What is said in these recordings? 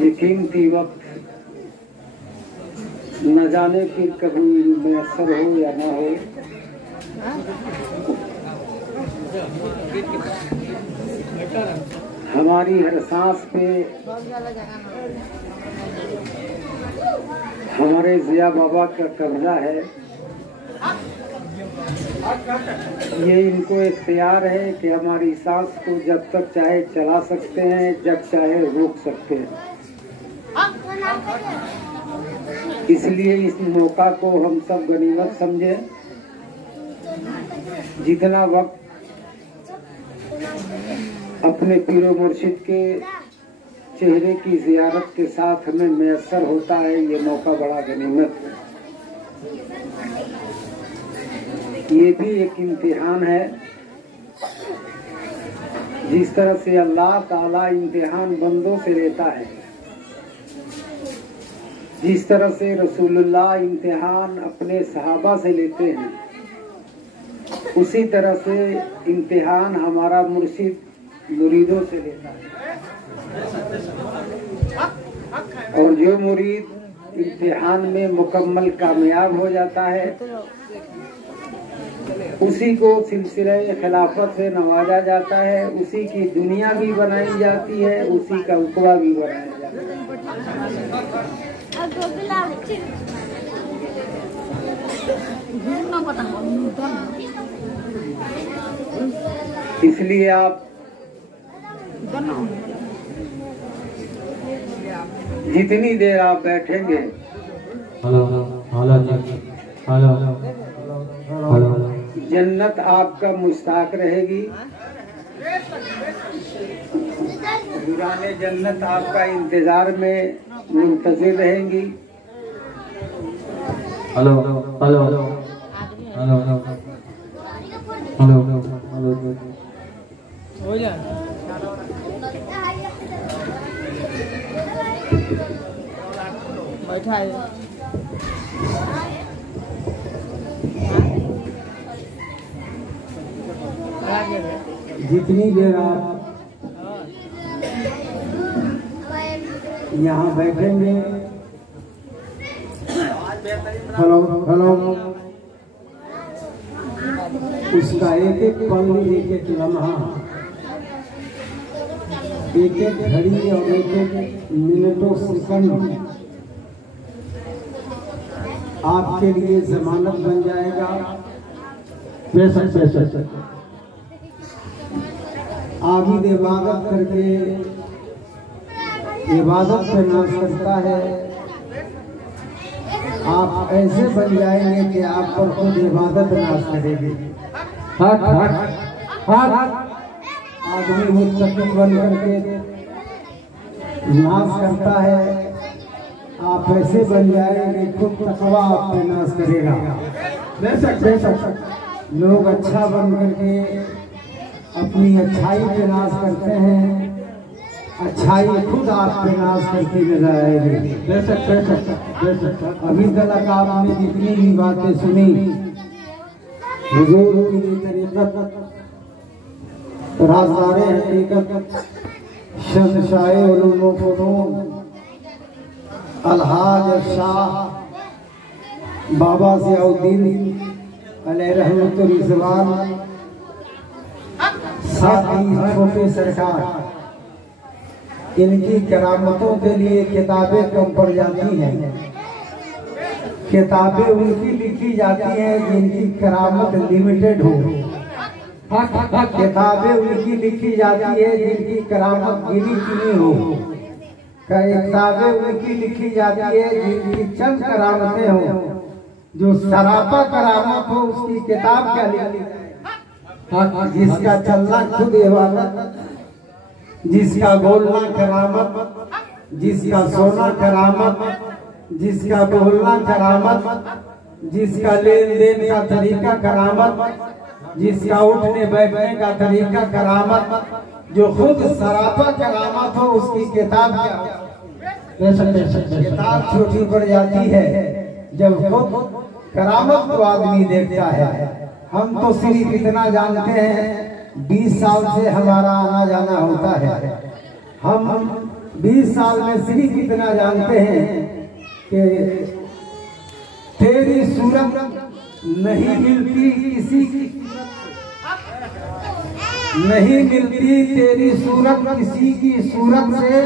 ये कीमती वक्त न जाने फिर कभी मैसर हो या ना हो। हमारी हर सांस पे हमारे जिया बाबा का कब्जा है। ये इनको इख्तियार है कि हमारी सांस को जब तक चाहे चला सकते हैं, जब चाहे रोक सकते हैं। इसलिए इस मौका को हम सब गनीमत समझें। जितना वक्त अपने पीरो मुर्शिद के चेहरे की ज़ियारत के साथ हमें मैसर होता है, ये मौका बड़ा गनीमत है। ये भी एक इम्तिहान है। जिस तरह से अल्लाह ताला इम्तिहान बंदों से लेता है, जिस तरह से रसूलुल्लाह इम्तिहान अपने सहाबा से लेते हैं, उसी तरह से इम्तिहान हमारा मुर्शिद मुरीदों से लेता है। और जो मुरीद इम्तिहान में मुकम्मल कामयाब हो जाता है, उसी को सिलसिले खिलाफत से नवाजा जाता है, उसी की दुनिया भी बनाई जाती है, उसी का उकबा भी बनाया जाता है। इसलिए आप जितनी देर आप बैठेंगे, जन्नत आपका मुश्ताक रहेगी। दुराने जन्नत आपका इंतजार में मुंतजिर रहेंगी। Hello hello hello hello hello hello हो जा बैठा है। जितनी देर आप यहाँ बैठेंगे, हेलो हेलो, उसका एक एक पल, एक एक लम्हा, एक एक घड़ी और एक एक मिनटों सेकंड आपके लिए जमानत बन जाएगा। बेशक आबिद इबादत करके इबादत पे नाज करता है। आप ऐसे बन जाएंगे कि आप पर खुद इबादत नाज करेगी। हट हट हट, आदमी मुस्तकिल बन करके नाज करता है, आप ऐसे बन जाएंगे खुद तकवा आप पे नाज करेगा। बेशक लोग अच्छा बन करके अपनी अच्छाई पे नाज करते हैं, अच्छाई खुद आप पे नाज करती नजर आएगी। बेशक अभी तक आपने जितनी भी बातें सुनी, हुजूर की तरीक़त, राज़दारे हकीकत, शहंशाहे उलूम व फ़नून अलहाज शाह बाबा ज़ियाउद्दीन अलैहि रहमतुल रिज़वान, साथ ही छोटे सरकार, इनकी करामतों के लिए किताबें कम पड़ जाती हैं। किताबें उनकी लिखी जाती हैं जिनकी करामत लिमिटेड हो। किताबें उनकी लिखी जाती है जिनकी करामत गिनी चुनी हो। किताबें उनकी लिखी जाती है जिनकी चंद करामतें हो। जो सरापा करामत हो उसकी किताब क्या लिखी? जिसका चलना खुद इबादत, जिसका बोलना करामत, जिसका सोना करामत, जिसका बोलना करामत, जिसका लेन देन का तरीका करामत, जिसका उठने बैठने का तरीका करामत, जो खुद सरापा करामत हो उसकी किताब क्या? किताब छोटी पड़ जाती है जब खुद करामत को आदमी देखता है। हम तो सिर्फ इतना जानते हैं, 20 साल से हमारा आना जाना होता है। हम 20 साल में श्री कितना जानते हैं कि तेरी सूरत नहीं मिलती किसी की, नहीं मिलती तेरी सूरत किसी की सूरत से,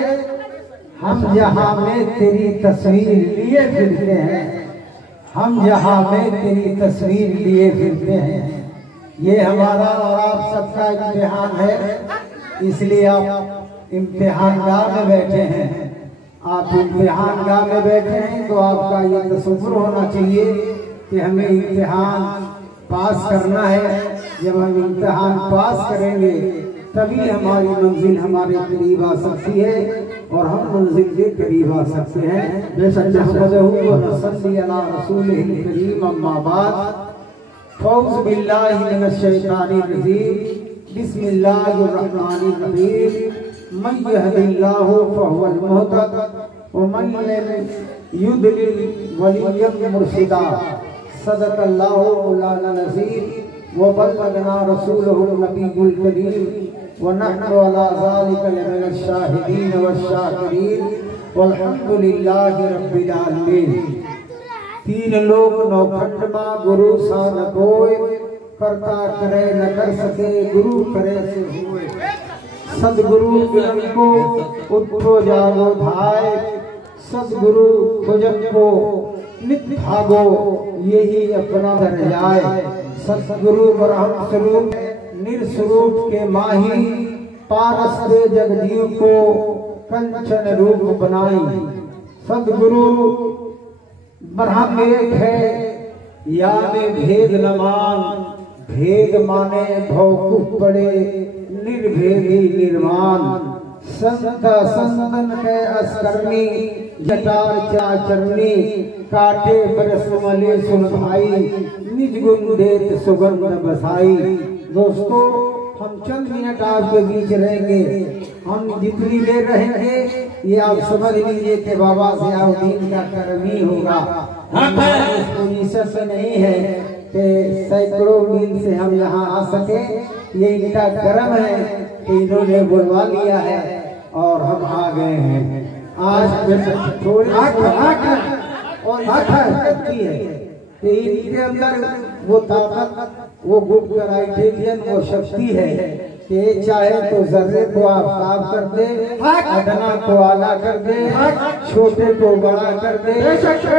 हम जहां में तेरी तस्वीर लिए फिरते हैं, हम जहां में तेरी तस्वीर लिए फिरते हैं। ये हमारा और आप सबका इम्तिहान है, इसलिए आप इम्तिहान गाह में बैठे हैं। आप इम्तिहान गाह में बैठे हैं तो आपका ये तसव्वुर होना चाहिए कि हमें इम्तिहान पास करना है। जब हम इम्तिहान पास करेंगे तभी हमारी मंजिल हमारे करीब आ सकती है और हम मंजिल के करीब आ सकते हैं। फ़ौज़ बिल्लाहि मिनश शैतानिर रजीम, बिस्मिल्लाहिर रहमानिर रहीम। मन यहदिल्लाहु फहुवल मुहतद व मन युद्लिल वलिय्यन मुर्शिदा। सदक़ल्लाहु मौलाना नज़ीर व बल्लगना रसूलुहुन नबियुल करीम व नहनु अला ज़ालिका लमिनश शाहिदीन वश्शाकिरीन वल्हम्दुलिल्लाहि रब्बिल आलमीन। 3 लोग नौखंड मां गुरु सा न कोय, करता करे न कर सके गुरु करे से हुए। सदगुरु बिरन को उठो जागो भाई, सदगुरु भजन को नित भागो यही अपना कर जाए। सदगुरु ब्रह्म स्वरूप निरस्वरूप के माही, पारस के जगजीव को कंचन रूप बनाई। सदगुरु ब्रह्म एक है या में भेद न मान, भेद माने भौकुफ पड़े निर्भेदी निर्माण। संत संतन के अस्करणी जटार चाचरणी, काटे बरस मले सुन भाई, निज गुण देत सुगंध बसाई। दोस्तों हम चंद मिनट आपके बीच रहेंगे, हम जितनी देर रहेंगे ये आप समझ लीजिए कि बाबा ज़ियाउद्दीन का कर्म ही होगा। इस पोजीशन से नहीं है कि सैकड़ों मील से हम यहाँ आ सके, ये इनका कर्म है कि इन्होंने बुलवा लिया है और हम आ गए हैं। आज थोड़ी और शक्ति है कि इनके अंदर वो ताकत, वो गुप्त राइटेरियन वो शक्ति है कि चाहे तो जर्रे को आप साफ कर दे, अदना को आला कर दे, छोटे को बड़ा कर दे,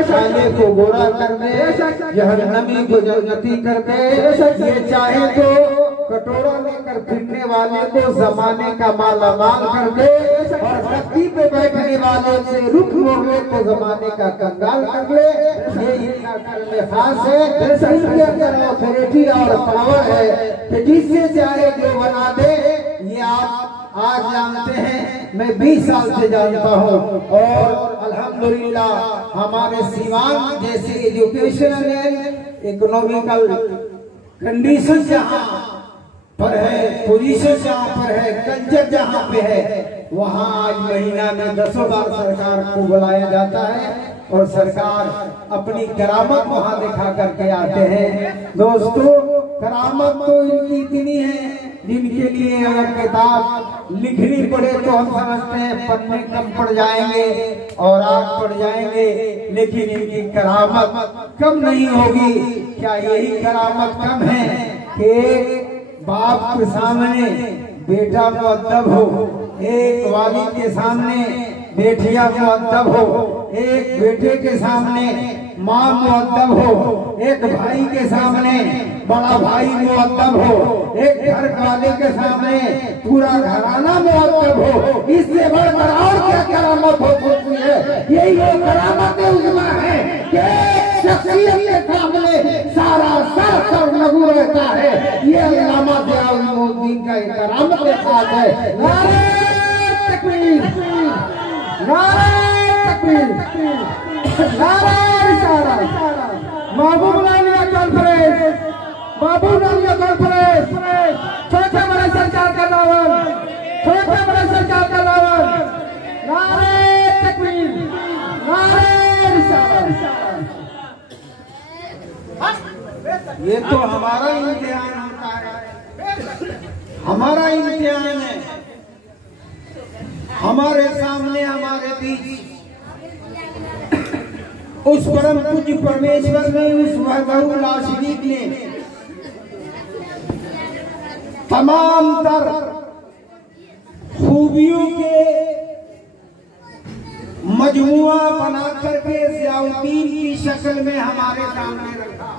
काले को गोरा कर दे, जहन्नमी को जन्नती कर दे। ये चाहे तो कटोरा लेकर फिरने वाले को जमाने का मालामाल कर दे और धरती पे बैठने वाले से रुख मोड़ने को जमाने का कंगाल कर ले। ये इनका कर्म खास है, इनके अंदर ऑथोरिटी और पावर है कि जिससे चाहे जो बना दे। ये आप आज जानते हैं, मैं 20 साल से जानता हूँ और अल्हम्दुलिल्लाह हमारे सिवान जैसे एजुकेशनल इकोनॉमिकल कंडीशन जहाँ पर है, पोजीशन जहाँ पर है, कल्चर जहाँ पे है, वहाँ आज महीना में 10 बार सरकार को बुलाया जाता है और सरकार अपनी करामत वहाँ दिखा करके आते हैं। दोस्तों करामत तो इनकी इतनी है जिनके लिए अगर किताब लिखनी पड़े तो हम समझते हैं पन्ने कम पड़ जाएंगे और आग पड़ जाएंगे, लेकिन इनकी करामत कम नहीं होगी। क्या यही करामत कम है कि बाप के सामने बेटा मुअद्दब हो, एक वाली के सामने बेटियां मुअद्दब हो, एक बेटे के सामने माँ मुअद्दब हो, एक भाई के सामने बड़ा भाई मुअद्दब हो, एक घर वाले के सामने पूरा घराना मुअद्दब हो। इससे बढ़कर और क्या करामत हो सकती है? यही वो करामत उजमा है कि शख्सियत के सामने सारा सर लघु रहता है। ये अल्लामा ज़ियाउद्दीन का करामत के साथ है। नारे तकबीर, नारे तकबीर, नारे रिसालत। महबूब लालिया कॉन्फ्रेंस, महबूब लालिया कॉन्फ्रेंस, छोटे बड़े सरकार का दामन, छोटे बड़े सरकार का दामन। नारे तकबीर, नारे रिसालत। ये तो हमारा इम्तिहान होता है, हमारा इम्तिहान है। हम हमारे सामने हमारे बीच उस परम पूज्य परमेश्वर ने, उस वहदहुल ला शरीक ने तमाम तर खूबियों के मजमुआ बना करके ज़ियाउद्दीन की शक्ल में हमारे सामने रखा।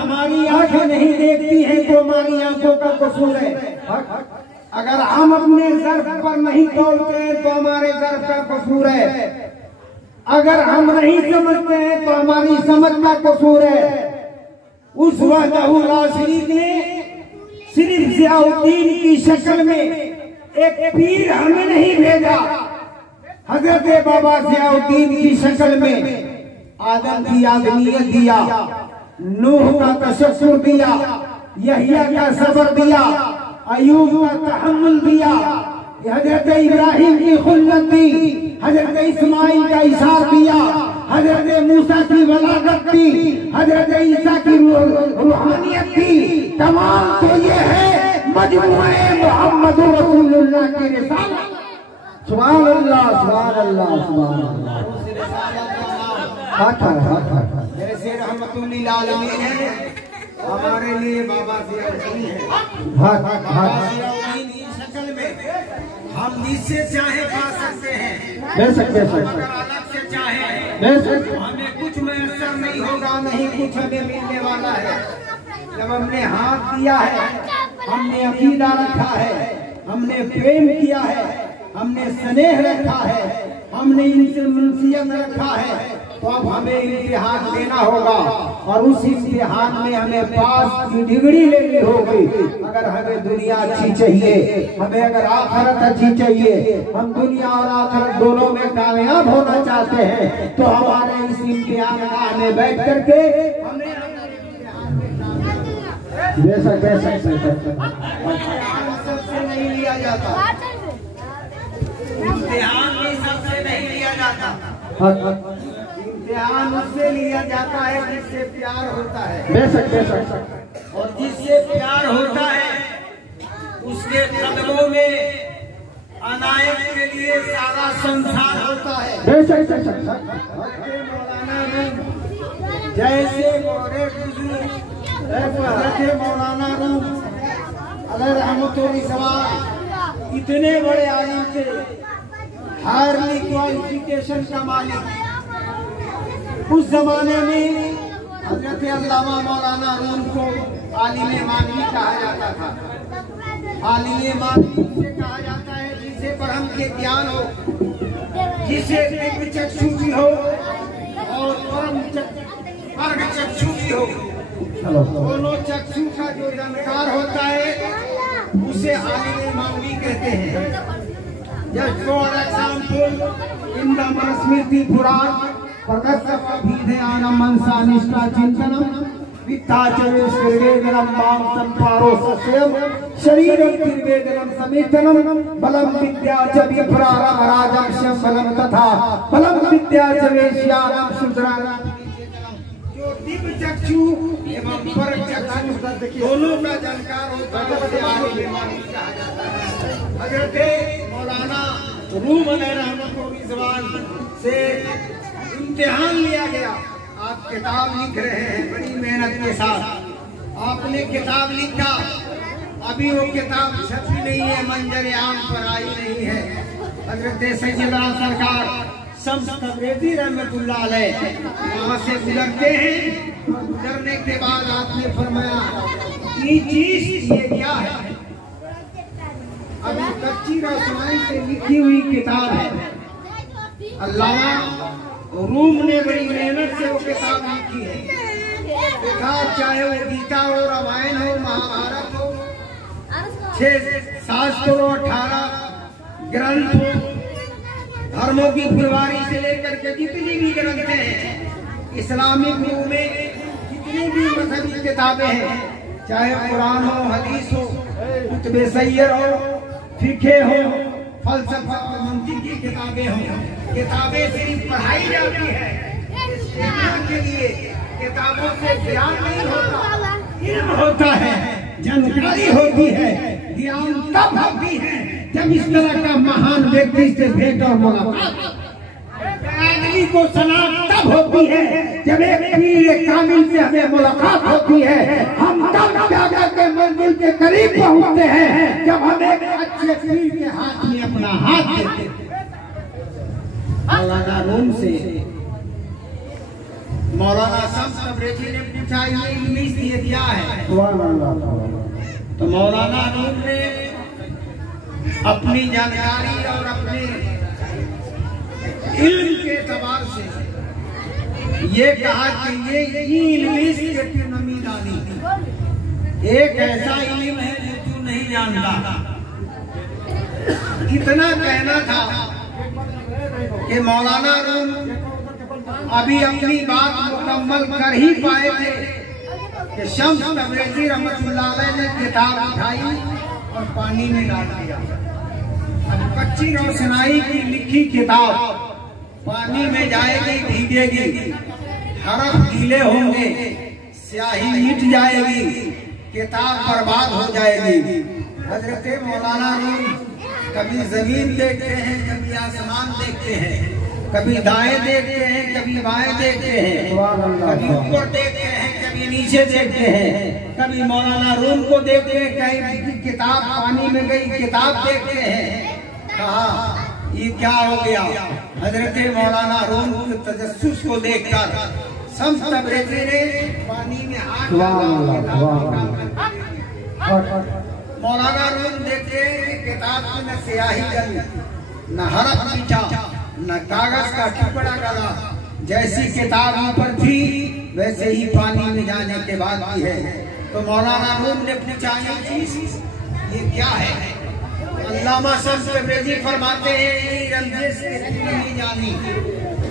हमारी आंखें नहीं देखती हैं तो हमारी आंखों का कसूर है। अगर हम अपने ज़र्फ पर नहीं तोलते हैं तो हमारे ज़र्फ का कसूर है। अगर हम नहीं समझते हैं तो हमारी समझ का कसूर है। उस वहदहुल ला शरीक ने सिर्फ ज़ियाउद्दीन की शक्ल में एक पीर हमें नहीं भेजा, हजरत बाबा ज़ियाउद्दीन की शक्ल में आदम की आदमियत दिया, नूह का तशक्कुर दिया, यहिया का सब्र दिया, अयूब का तहम्मुल दिया, हजरत इब्राहिम की खुल्लत दी, हजरत इस्माइल का इशार दिया, हजरत मूसा की वलादत दी, हजरत ईसा की रूहानियत दी। तमाम तो ये है मजमुए मोहम्मद रसूलुल्लाह की रिसालत। सुभान अल्लाह, सुभान अल्लाह, सुभान अल्लाह। जैसे रहमतुल लिल आलमीन है, हमारे लिए बाबा ज़ियाउद्दीन है। की शक्ल में हम जिससे चाहे पा सकते हैं, अगर अलग से चाहे हमें कुछ मैसर नहीं होगा, नहीं कुछ हमें मिलने वाला है। जब हमने हाथ दिया है, हमने अकीदा रखा है, हमने प्रेम किया है, हमने स्नेह रखा है, हमने इनसे मुंसियत रखा है, तो अब हमें इम्तिहान देना होगा और उस इम्तिहान में हमें पास की डिग्री लेनी होगी। अगर हमें दुनिया अच्छी चाहिए, हमें अगर आखिरत अच्छी चाहिए, हम दुनिया और आखिरत दोनों में कामयाब होना चाहते हैं, तो हमारे इस इम्तिहान में बैठ करके हमें सबसे नहीं लिया जाता, इम्तिहान भी सबसे नहीं लिया जाता। इम्तिहान उससे लिया जाता है जिससे प्यार होता है। बेशक बेशक। और जिससे प्यार होता है उसके कदमों में अनायत के लिए सारा संसार होता है। बेशक बेशक। मौलाना रूम जैसे गोरे बुजुर्ग मौलाना रूम अलैहि रहमतुल्लाह सवाब इतने बड़े आलिम थे, हार्ली क्वालिफिकेशन का मालिक। उस जमाने में हजरत अल्लामा मौलाना रूम को आलिम मानी कहा जाता था। आलिम मानी उसे कहा जाता है जिसे ब्रह्म के ज्ञान हो, जिसे दिव्य चक्षु भी हो और परम चक्षु भी हो। दोनों चक्षु का जो जानकार होता है उसे आलिम मानी कहते हैं। Just for example, in the Manusmriti Puran, Prakasapabhidhyana Mansanishta Chintanam, Vittachave Shrivedanam Mam Samparo Sasyam, Shariram Tirvedanam Samitanam, Balam Vidyacha Vipraram Rajamsham Balam Tatha, Balam Vidyacha Veshyanam Shudranam। जो दिव्य चक्षु एवं पर चक्षु दोनों का जानकार होता है हजरत मौलाना रूम से इम्तिहान लिया गया। आप किताब लिख रहे हैं बड़ी मेहनत के साथ, आपने किताब लिखा, अभी वो किताब छपी नहीं है, मंजर आम पर आई नहीं है। हजरत सैयदा सरकार शम्स तबरेज़ी रहमतुल्लाह अलैह वहाँ से गुजरते हैं। गुजरने के बाद आपने फरमाया ये चीज ये क्या है? अभी कच्ची रोशनाई से लिखी हुई किताब है। अल्लामा रूम ने बड़ी मेहनत से वो किताब लिखी है। किताब चाहे वो गीता हो, रामायण हो, महाभारत हो, 6 शास्त्र हो, 18 ग्रंथ हो, धर्मों की फुलवारी से लेकर के जितनी भी ग्रंथ हैं, इस्लामिक रूप में जितनी भी मजहबी किताबें हैं, चाहे कुरान हो, हदीस हो, कुतुब सैयर हो, फिक़ह हो, फलसफा और मंतिक की किताबें हो, किताबें सिर्फ पढ़ाई जाती है। इस्लाम के लिए किताबों से ज्ञान नहीं होता, इल्म होता है, जानकारी होती है। ज्ञान तब होती है जब इस तरह का महान व्यक्ति से भेंट और मुलाकात आदमी को सलाम तब होती है जब एक पीर कामिल से हमें मुलाकात होती है। हम तब जाकर के मंजिल के करीब पहुंचते हैं जब हम एक अच्छे पीर के हाथ में अपना हाथ देते हैं। मौलाना रूम से मौलाना शम्स तबरेज़ी ने पूछा ये इंग्लिश ये क्या है? तो मौलाना रूम ने अपनी जानकारी और अपने इल्म के एतबार से ये कहा कि ये इंग्लिश के नमीदानी एक ऐसा इल्म है जो तू नहीं जानता। इतना कहना था कि मौलाना रूम अभी अपनी बात मुकम्मल कर ही पाए थे कि शम्स तबरेज़ी रहमतुल्लाह अलैह ने किताब उठाई और पानी में डाल दिया। अब कच्ची रोशनाई की लिखी किताब पानी में जाएगी, भीगेगी, हरफ गीले होंगे, स्याही मिट जाएगी, किताब बर्बाद हो जाएगी। हजरत मौलाना रूम कभी जमीन देखते हैं, कभी आसमान देखते हैं, कभी दाएं देखते हैं, कभी बाएं देखते हैं, कभी ऊपर देखते हैं, कभी नीचे देखते हैं, कभी मौलाना रूम को देखते हैं, कहीं किताब पानी में गई किताब देखते हैं। कहा ये क्या हो गया? हजरत मौलाना रूम के तजस्सुस को देखकर शम्स तबरेज़ी ने पानी में हाथ मौलाना रूम देखते किताब में न स्याही गली, न हरफ मिटा, न कागज का टुकड़ा गला। जैसी किताब ऊपर थी वैसे ही पानी में जाने के बाद भी है। तो मौलाना रूम ने पूछा ये क्या है? अल्लामा शम्स तबरेज़ी फरमाते हैं ये रंजिश तू नहीं जानी,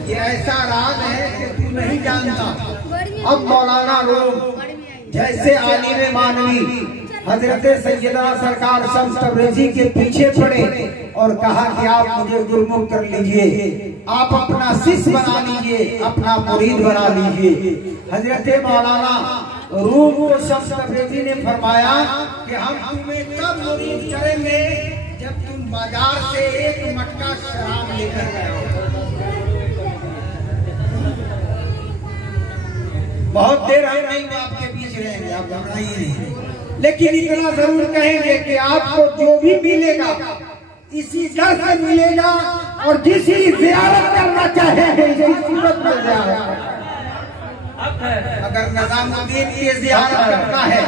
ये ऐसा राज है कि तू नहीं जानता। अब मौलाना रूम जैसे आलिम मानवी हजरत सैयदा सरकार शम्स तबरेज़ी के पीछे पड़े और कहा कि आप मुझे गुरमुख कर लीजिए, आप अपना शिष्य बना लीजिए, अपना मुरीद बना लीजिए। हजरत मौलाना रूम को शम्स तबरेज़ी ने फरमाया कि हम तुम्हें तब मुरीद करेंगे जब तुम बाजार से एक मटका शराब लेकर आओ। बहुत देर हम नहीं आपके बीच रहेंगे, आप घबराइए नहीं, लेकिन इतना जरूर कहेंगे कि आपको जो भी मिलेगा इसी दर से मिलेगा और जिसकी ज़ियारत करना चाहेंगे इसी सूरत में ज़ियारत। अगर निज़ामुद्दीन की ज़ियारत करना है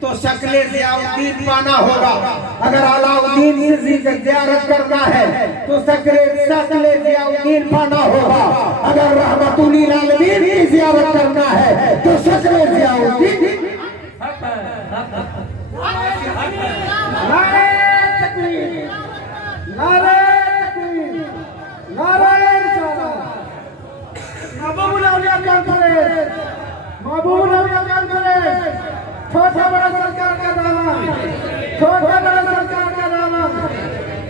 तो शक्ले ज़ियाउद्दीन पाना होगा। अगर अलाउद्दीन की ज़ियारत करना है तो शक्ले ज़ियाउद्दीन पाना होगा। अगर रहमतुल लिल आलमीन की ज़ियारत करना है तो शक्ले ज़ियाउद्दीन। नारे तकबीर, नारे तकबीर, नारे रिसालत। महबूब औलिया कॉन्फ्रेंस, महबूब औलिया कॉन्फ्रेंस, छोटा बड़ा सरकार का दामन, छोटा बड़ा सरकार का दामन।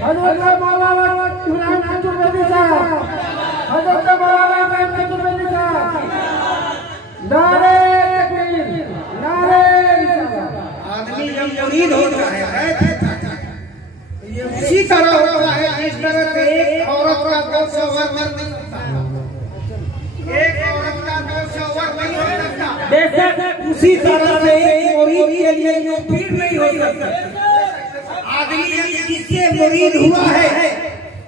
हजरत मौलाना इब्राहिम चतुर्वेदी साहब, हजरत मौलाना इब्राहिम चतुर्वेदी साहब, नारे तकबीर, नारे रिसालत। आदमी जब मुरीद होता है ये उसी तरह होता है जिस तरह से एक औरत का 200 वर्ग नहीं होता, एक औरत का 200 वर्ग नहीं हो सकता, बेशक उसी तरह से एक मुरीद के लिए जो पीर नहीं हो सकता। आदमी जिससे मुरीद हुआ है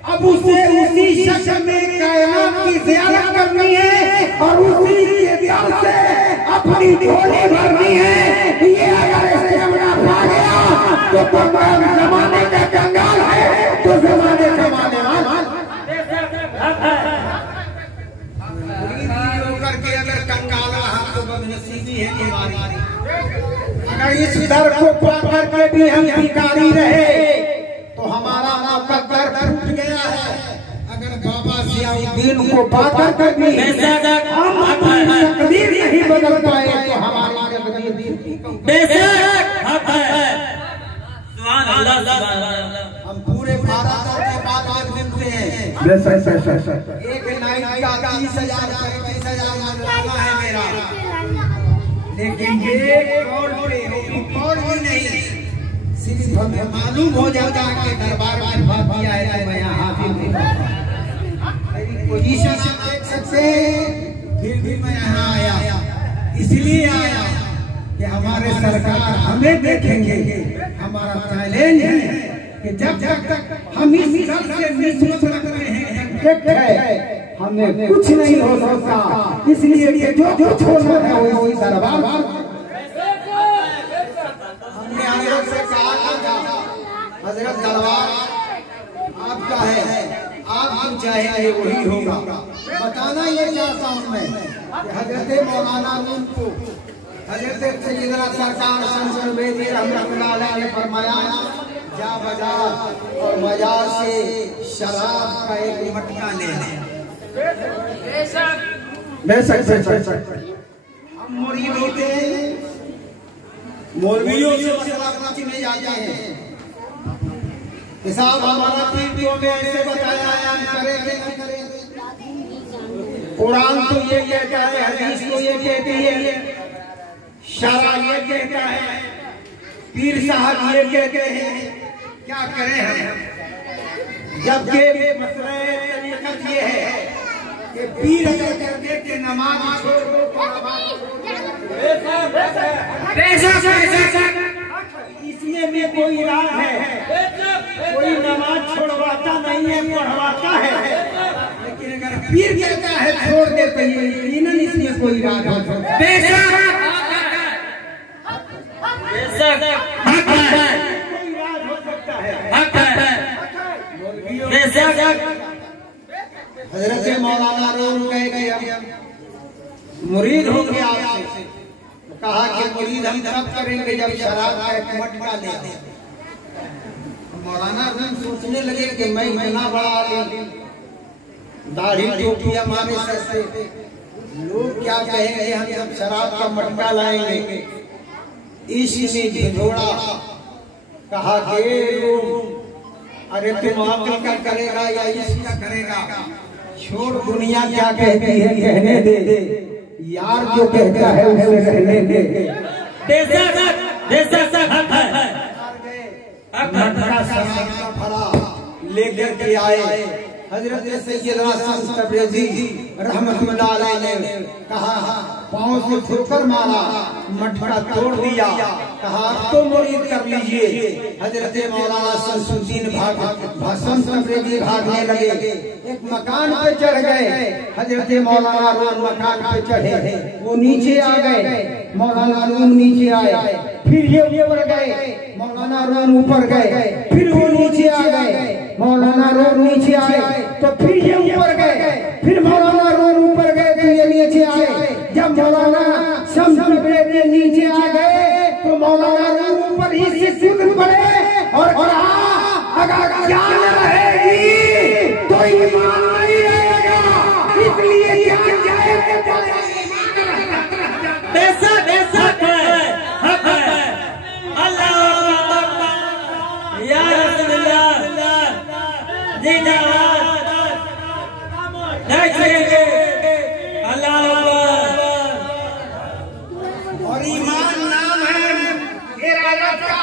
अब उसे उसी शख्स में कायनात की ज़ियारत करनी है और उसी के ध्यान से अपनी झोली भरनी है। ये अगर स्टेमिना पा गया तो जमाने का कंगाल है तो जमाने का माने होकर के अगर कंगाल रहा तो बदनसीबी है हमारी। अगर इस दर को पा करके भी हम भिखारी रहे तो हमारा मुकद्दर टूट गया है। अगर बाबा ज़ियाउद्दीन को पाकर के भी हम अपनी तकदीर नहीं बदल पाए तो हमारी तकदीर बेशक हक है। सुभान अल्लाह। हम पूरे भारत के बाद मिलते हैं। एक नाइट का 30,000 है मेरा, लेकिन ये और भी नहीं सिर्फ हमें मालूम हो जाता है कि दरबार में बात किया है तो मैं यहाँ हाजिर हूँ। पोजीशन आप देख सकते हैं, फिर भी मैं यहाँ आया, इसलिए आया कि हमारे सरकार हमें देखेंगे। हमारा चैलेंज है कि जब तक हम इस घर से निस्बत रखते हैं हमें कुछ नहीं हो सकता। इसलिए जो छोड़ना है वही दरबार। हमने हजरत से कहा था, हजरत दरबार आपका है, आप जो चाहेंगे वही होगा। बताना ये चाहता हूँ मैं कि हजरत मौलाना को हजरत सैयदना सरकार संसद बेदी रहमतुल्लाह अलैह ने फरमाया, जा बाजार और बाजार से शराब का एक मटका ले ले। बेशक हम मुरीद होते हैं, मौलवियों से शराब पूछने जाते हैं कि साहब हमारा पीर तो हमें ऐसे बताया है, करेंगे न करेंगे। कुरान तो ये कहता है, हदीस तो ये कहती है, शरा ये कहता है, पीर साहब ये कहते हैं, क्या करें हम? जबकि मसला तरीक़त ये है कि पीर अगर कहते कि नमाज छोड़ दो इसमें भी कोई राज है, कोई नमाज छोड़वाता नहीं है, पढ़वाता है। लेकिन अगर पीर कहता है छोड़ दे तो ये यकीनन इसमें कोई राज हो सकता है। हजरत मौलाना रूम गए मुरीद हो गया आपसे, कहा कि मुरीद हम तब करेंगे जब शराब का एक मटका ले। मौलाना रूम सोचने लगे कि मैं इतना बड़ा आलिम, दाढ़ी टोपी हमारे सर से, लोग क्या कहेंगे हम जब शराब का मटका लाएंगे। इसने झिझोड़ा, कहा कि अरे तुम अक्ल का करेगा या इसका करेगा, छोड़ दुनिया क्या कहती है कहने दे, यार जो कहता है उसे रहने दे। लेकर के आए हजरत सैयदना शम्स तबरेज़ी रहमतुल्लाह अलैह ने कहा, पाँव से ठोकर मारा, मटका तोड़ दिया, कहा तो मुरीद कर लीजिए। हजरत मौलाना शमसुद्दीन शम्स तबरेज़ी भागने लगे, एक मकान पे चढ़ गए। हजरत मौलाना रूम मकान पे चढ़े, वो नीचे आ गए, मौलाना रूम नीचे आए, फिर ये ऊपर गए, मौलाना रूम ऊपर गए, फिर वो नीचे आ गए, मौलाना रूम नीचे आए तो फिर ये ऊपर गए, फिर मौलाना रूम ऊपर गए तो ये नीचे आए। जब मौलाना शम्स तबरेज़ी नीचे आ गए तो मौलाना रूम ऊपर ही से कूद पड़े और अगर जान रहेगी तो ईमान नहीं रहेगा, इसलिए जान जाए और ईमान नाम है इरादत का,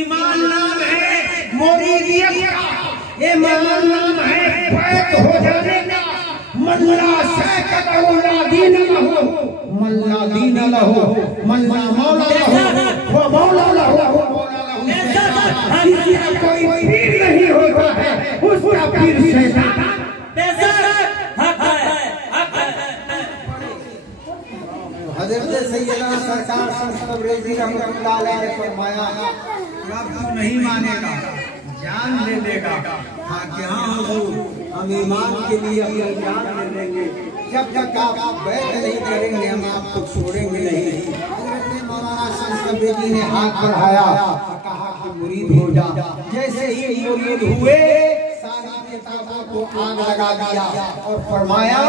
ईमान नाम है मुरीदियत का, ईमान नाम है बैत हो जाने का। मल्ला शैकत औला दीन लहू, मल्ला दीन लहू, मल्ला मौला लहू, वो मौला लहू। किसी का कोई पीर नहीं होता है, उसका पीर शैतान। हजरत सैयदना सरकार शम्स तबरेज़ी रहमतुल्लाह अलैह ने फरमाया, अब तू नहीं मानेगा, जान ले लेगा। हाँ क्या हुजूर, हम ईमान के लिए अपनी जान ले लेंगे, जब तक आप बैत नहीं करेंगे हम आपको छोड़ेंगे नहीं। हजरत मौलाना शम्स तबरेज़ी ने हाथ बढ़ाया, कहा कि मुरीद हो जा। जैसे ही मुरीद हुए सारी किताबों को आग लगा दिया और फरमाया,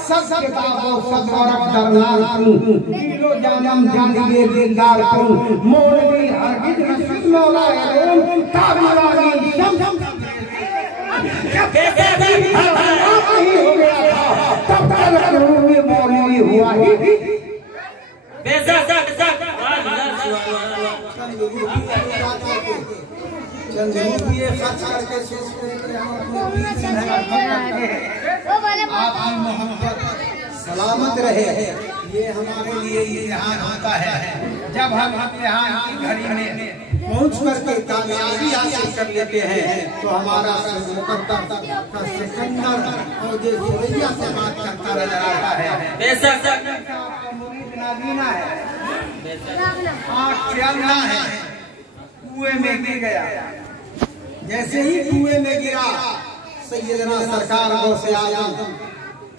सब किताबों सब वरक दरनार करूं, दिलो जानम जानिए दिलदार करूं, मौलवी हरगिज़ रसूल मौला रूम ताबिवानी शम्स नहीं हो गया था, तब तक में मौलवी हुआ ही बेशक चंद रुपये खर्च करके सोचते हैं कि हम आपकी मोहब्बत सलामत रहे, ये हमारे लिए इम्तिहान होता है। जब हम इम्तिहान की घड़ी में पहुंच करके कामयाबी हासिल कर लेते हैं तो हमारा मुकद्दर का सिकंदर और जो जोड़िया से बात करता नजर आता है। बेशक मुरीद नागीना है, आँख से अंधा है, कुएं में गिर गया। जैसे ही कुएं में गिरा सैयदना सरकार गौसे आजम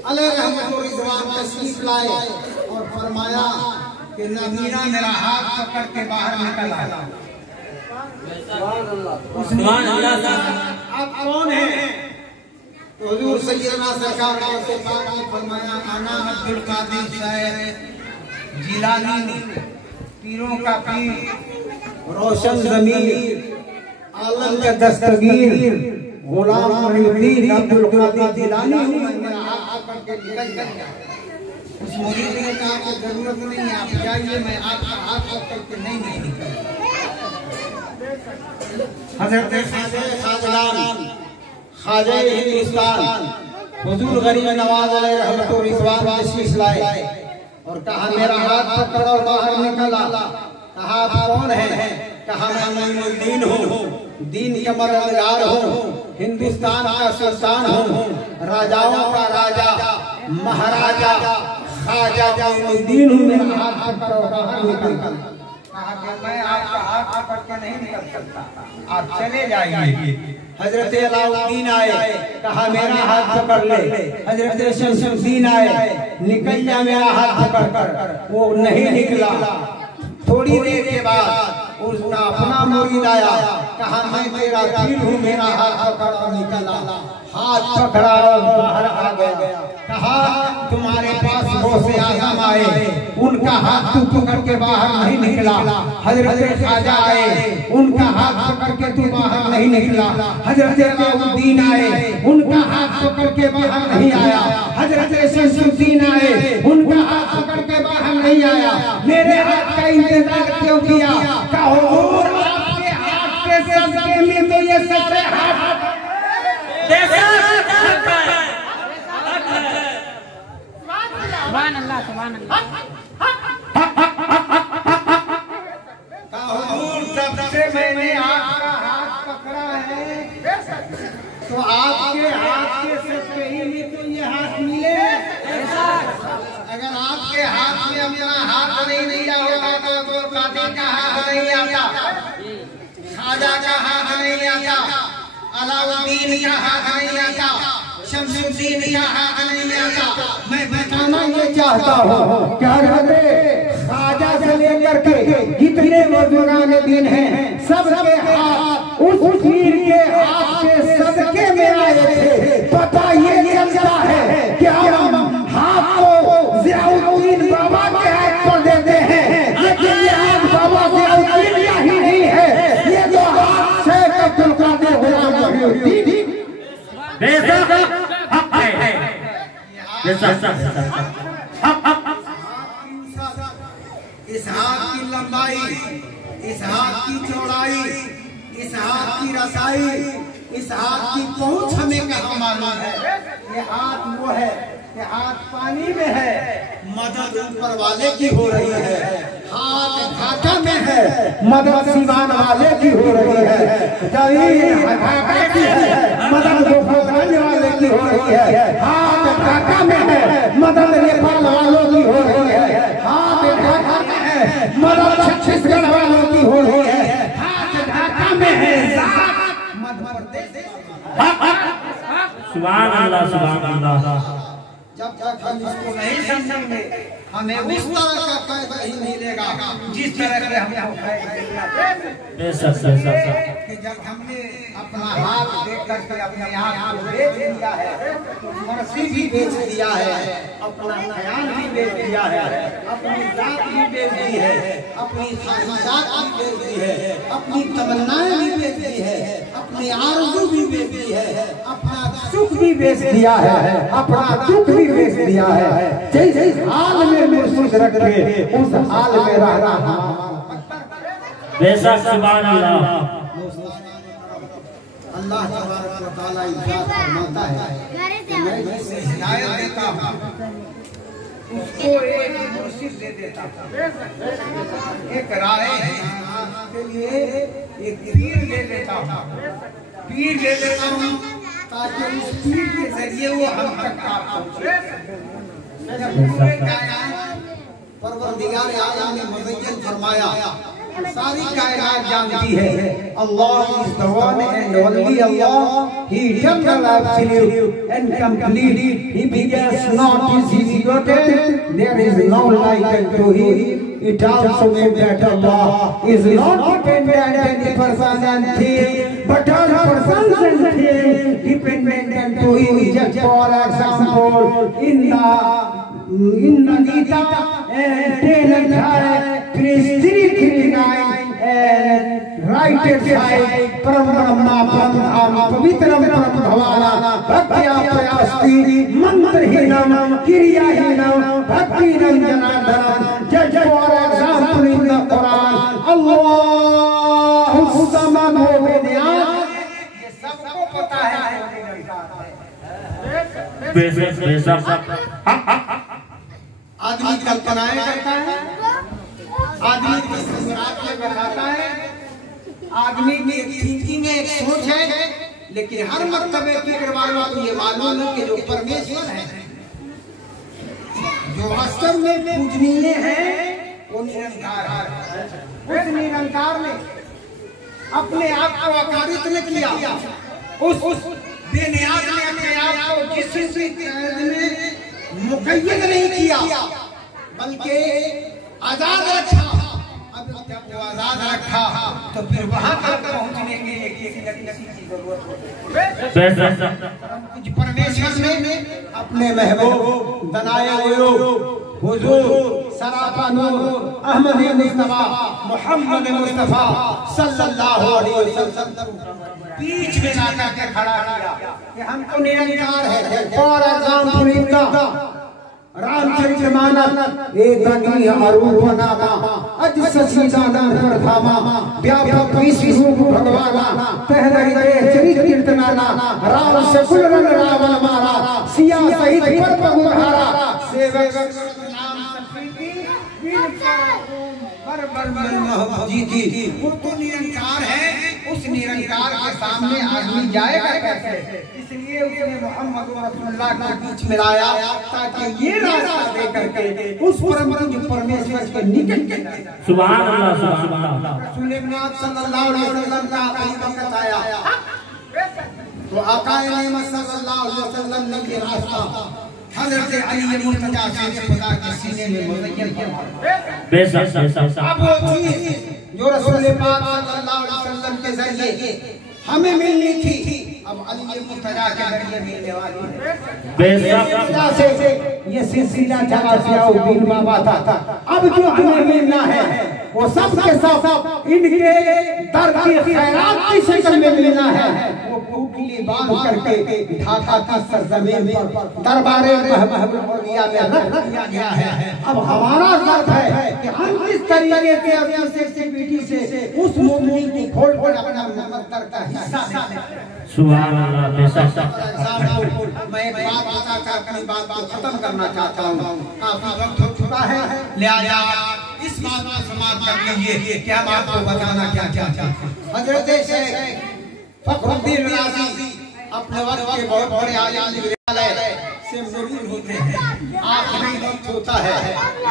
अलैहिर्रहमत व रिज़वान तशरीफ लाए और फरमाया कि नगीना मेरा हाथ पकड़ के बाहर निकल आया। सुभान अल्लाह। आप कौन हैं? तो हुजूर सैयदना सरकार गौसे पाक ने फरमाया आना अब्दुल कादिर शाह जिलानी, पीरों का पीर, रोशन ज़मीर, आलम का दस्तगीर, गुलाम मुरीद अब्दुल कादिर जिलानी हूं। मैं हाथ पकड़ के निकल गया। उस मुरीद ने कहा कि जरूरत नहीं है, आप जाइए, मैं आपका हाथ पकड़ के नहीं निकल। हजरत ख्वाजा हिंदुस्तान हुजूर गरीब नवाज अलैहिर्रहमत व रिज़वान तशरीफ लाए और कहा मेरा हाथ पकड़ो, बाहर निकला। कहा आप कौन हैं? कहा मैं मोइनुद्दीन हूँ, दीन का मददगार हूँ, हिंदुस्तान का सुल्तान हूँ, राजाओं का राजा, महाराजा ख्वाजा मोइनुद्दीन हूँ। मेरा हाथ पकड़ो, बाहर निकल। कहा कि मैं आपका हाथ पकड़ के नहीं निकल सकता, आप चले जाइए। हजरत अलाउद्दीन आए, कहा मेरा हाथ पकड़ ले। हजरत शमसुद्दीन आए, निकल जा मेरा हाथ पकड़ कर। वो नहीं निकला। थोड़ी देर के बाद उसका अपना मुरीद आया, कहा मैं तेरा पीर हूँ, मेरा हाथ पकड़ और निकला। हाथ पकड़ा और बाहर आ गया। कहा तुम्हारे पास गौसे आजम आए, उनका हाथ तू पकड़ के बाहर नहीं निकला। हजरत ख्वाजा आए, उनका हाथ पकड़ के तू बाहर नहीं निकला। हजरत अलाउद्दीन आए, उनका हाथ पकड़ के बाहर नहीं आया। हजरत शमसुद्दीन आए, उनका हाथ पकड़ के बाहर नहीं आया। मेरे हाथ का इंतजार क्यों किया? कहो आपके हाथ के सदके में तो ये सच्चे हाथ सुभान अल्लाह, सुभान अल्लाह। तब से मैंने आपका हाथ पकड़ा है, तो आपके हाथ के सदके ही में तो ये हाथ मिले। अगर आपके हाथ में अपना हाथ नहीं दिया होगा तो अब्दुल कादिर का हाथ नहीं आता, ख्वाजा का हाथ नहीं आता, अलाउद्दीन का हाथ नहीं आता, शमसुद्दीन का हाथ नहीं आता। मैं बताना ये चाहता हूँ, क्या ख्वाजा से लेकर के जितने बुजुर्गान दिन हैं, सबके हाथ उस पीर के हाथ के सदके में आए थे। पता ये चलता है कि हम हाथ को ज़ियाउद्दीन बाबा के हाथ पर देते हैं, लेकिन ये हाथ बाबा ज़ियाउद्दीन का ही नहीं है, ये तो हाथ शेख अब्दुल कादिर गुलाम मोइनुद्दीन। इस हाथ की लंबाई, इस हाथ की चौड़ाई, इस हाथ की रसाई, इस हाथ की पहुंच हमें कहाँ मालूम है? ये हाथ वो है कि हाथ पानी में है, मदद ऊपर वाले की हो रही है। हाथ ढाका में है, मदद सीवान वाले की हो रही है। ढाका की है, मदद गोपालगंज वाले की हो रही है। हाथ ढाका में है, मदद नेपाल वालों की हो रही है। हाथ ढाका में है, मदद छत्तीसगढ़ वालों की हो रही है। हाथ ढाका में है, मध्य प्रदेश। सुभान अल्लाह, सुभान अल्लाह। जब तक हम इसको नहीं समझेंगे, हमें उस तरह का फायदा ही मिलेगा जिस तरह से हमें कि जब हमने अपना हाथ देख करके अपने आप को बेच दिया है, तो मर्सी भी बेच दिया है, अपना ख्याल भी बेच दिया है, अपनी जात भी बेच दी है, अपनी ख्वाहिशात भी बेच दी है, अपनी तमन्नाएं भी बेच दी है, अपनी आरज़ू भी बेच दी है, अपना सुख भी बेच दिया है, अपना दुख भी बेच दिया है। जिस हाल में मुर्शिद रखे उस हाल में रहना। बेशक सुभान अल्लाह। अल्लाह तबारक व तआला इरशाद फरमाता है कि मैं जिसे हिदायत देता हूँ उसको एक मुर्शिद दे देता हूँ, एक राह के लिए एक पीर दे देता हूँ, पीर दे देता हूँ ताकि उस पीर के जरिए वो हम तक पहुँचे। परवरदिगार आलम ने मुज़य्यन फरमाया, सारी कायनात जानती है Allah is the one and only Allah, he eternal absolute and complete, he begins not, is begotten, there is no like unto him. It also means that Allah is not dependent on any person and thing, but all persons and things dependent unto him. Just for example, in the Gita and 10 and 339 and right side Param Brahma Param Pavitram Param Bhavana Bhaktya Prayasti Mantrahinam Kiryahinam Bhaktinam Janardhanam. Just for example in the Quran, Allahu Samad ho Benyat, ये सबको पता है। आदमी कल्पनाएं करता है, आदमी की बनाता है, आदमी की थिंकिंग में एक सोच है, लेकिन हर मर्तबे फिक्र वालों को ये मालूम है कि जो परमेश्वर है, जो वास्तव में पूजनीय है, वो निरंकार है। उस निरंकार ने अपने आप को आकारित न किया, उस बेनियाज ने अपने आप को किसी में मुकय्यद नहीं किया, बल्कि आजाद रखा। अब जब वो आजाद रखा तो फिर वहां तक पहुंचने के लिए किसी न किसी की जरूरत होती है। कुछ परमेश्वर ने अपने महबूब दनाए हुजूर सराफा नूर अहमद मुस्तफा मोहम्मद मुस्तफा सल्लल्लाहु अलैहि वसल्लम बीच में लाकर के खड़ा किया कि हमको निरंकार है। फॉर एग्जाम्पल इनका रामचरित्र मानस एक अग्नि अरूप नामा अज सचिदानंद प्रथमा व्यापक विश्व भगवाना पहले चरित्र कीर्तनाना राम सकुल रंग रावण मारा सिया सहित पर गुहारा सेवक नाम जी वो तो निरंकार है। उस निरंकार के सामने आदमी जाएगा कैसे? इसलिए उसने मोहम्मद रसूलुल्लाह को बीच में लाया ताकि ये रास्ता दे करके उस परम परमेश्वर के निकट के सुभान अल्लाह सुभान अल्लाह रसूल सल्लल्लाहु अलैहि वसल्लम का आखिरी वक्त आया तो आका नेमत सल्लल्लाहु अलैहि वसल्लम ने ये रास्ता हज़रत अली मुर्तजा से खुदा के सीने में मुज़य्यन किया। बेशक अब वो चीज जो रसूल पाक सल्लल्लाहु अलैहि वसल्लम के जरिए हमें मिलनी थी, अब अली मुर्तजा के जरिए मिलने वाली है। बेशक ये सिलसिला चला सियाउद्दीन बाबा था। अब जो हमें मिलना है वो सब के सब इनके दर की खैरात की शक्ल में मिलना है। वो पुतली बांध करके ढाका की सरजमीन पर दरबारे महबूब औलिया में रख दिया गया है। अब हमारा दर्द है कि हम किस तरीके के अपनी एक्टिविटी से उस मोमिन को खोल कर अपना मुकद्दर का हिस्सा लें। सुभान अल्लाह। बेशक मैं एक बात बताकर अपनी बात को खत्म करना चाहता हूँ। काफी वक्त हो चुका है, लिहाजा इस बात को समाप्त कर लीजिए कि हम आपको बताना क्या चाहते हैं। हजरत शेख फखरुद्दीन राज़ी अपने वक्त के बहुत बड़े आलिम से मुरीद होते हैं। आखिरी वक्त होता है,